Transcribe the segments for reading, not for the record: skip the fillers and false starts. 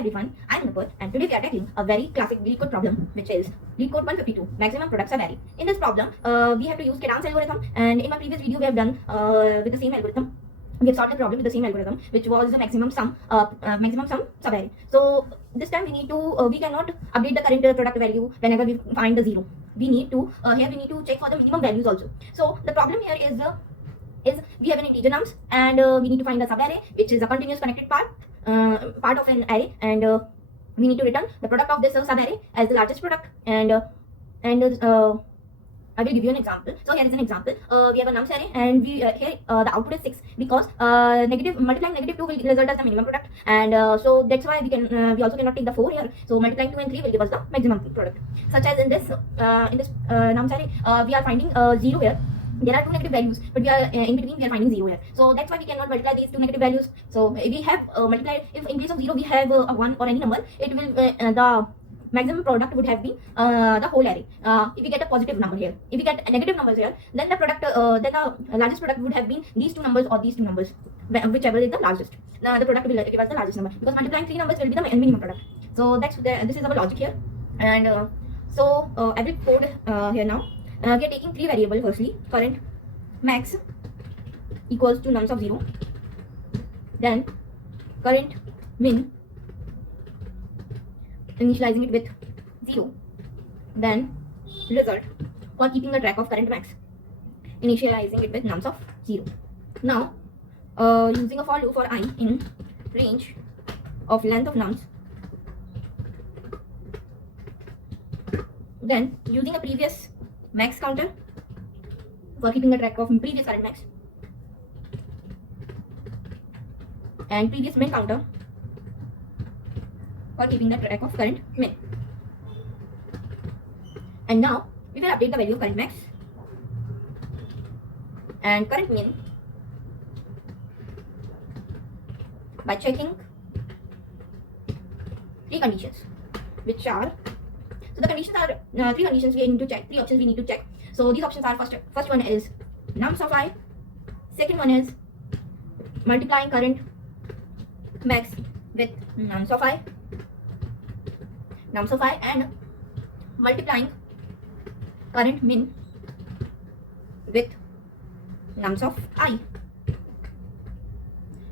everyone, I'm Nupur, and today we are tackling a very classic LeetCode problem, which is LeetCode 152, maximum products are vary. In this problem, we have to use Cadence algorithm, and in my previous video we have done with the same algorithm. We have solved the problem with the same algorithm, which was the maximum sum subarray. So this time we need to we cannot update the current product value whenever we find the zero. We need to here we need to check for the minimum values also. So the problem here is we have an integer nums, and we need to find the subarray, which is a continuous connected part of an array, and we need to return the product of this subarray as the largest product, and I will give you an example. So here is an example. We have a nums array, and we here the output is 6 because multiplying -2 will result as the minimum product, and so that's why we also cannot take the 4 here. So multiplying 2 and 3 will give us the maximum product. Such as in this nums array, we are finding 0 here. There are two negative values, but we are in between we are finding 0 here. So that's why we cannot multiply these two negative values. So we have multiplied, if in place of 0 we have a 1 or any number, it will the maximum product would have been the whole array. If we get a positive number here, if we get negative numbers here, then the product then the largest product would have been these two numbers or these two numbers, whichever is the largest. The product will give us the largest number, because multiplying 3 numbers will be the minimum product. So this is our logic here, and I will code here now. We are taking 3 variables. Firstly, current max equals to nums of 0, then current min, initializing it with 0, then result for keeping the track of current max, initializing it with nums of 0. Now using a for loop for I in range of length of nums, then using a previous max counter for keeping the track of previous current max, and previous min counter for keeping the track of current min. And now we will update the value of current max and current min by checking 3 conditions, which are, so the conditions are 3 conditions we need to check, 3 options we need to check. So these options are, first one is nums of I, second one is multiplying current max with nums of I, and multiplying current min with nums of I.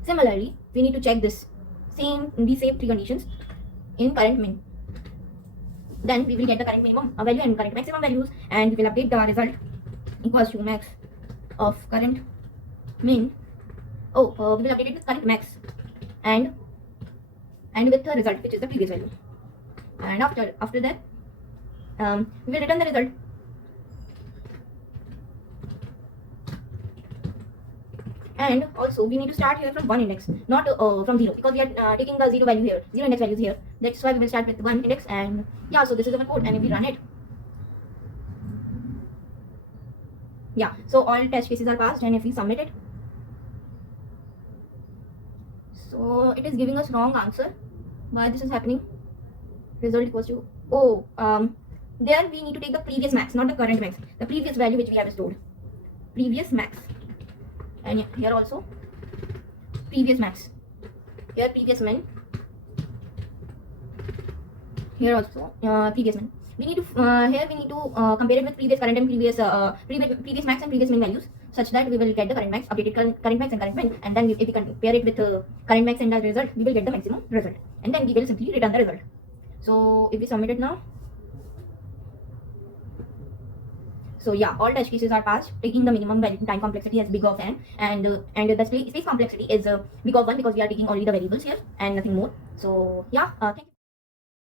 Similarly, we need to check these same 3 conditions in current min. Then we will get the current minimum value and current maximum values, and we will update the result equals to max of current min. We will update it with current max and with the result, which is the previous value. And after that, we will return the result. And also we need to start here from 1 index, not from 0, because we are taking the 0 value here, 0 index values here. That's why we will start with 1 index, and yeah, so this is our code, and if we run it, yeah, so all test cases are passed, and if we submit it, so it is giving us wrong answer. Why this is happening? Result equals to there we need to take the previous max, not the current max, the previous value which we have stored, previous max. And here also previous max, here previous min, here also previous min. We need to here we need to compare it with previous current and previous max and previous min values, such that we will get the current max, updated current max and current min, and then if we compare it with current max and the result, we will get the maximum result, and then we will simply return the result. So if we submit it now, so yeah, all test cases are passed, taking the minimum time complexity as big of n, and the space complexity is big of 1, because we are taking only the variables here and nothing more. So yeah, thank you.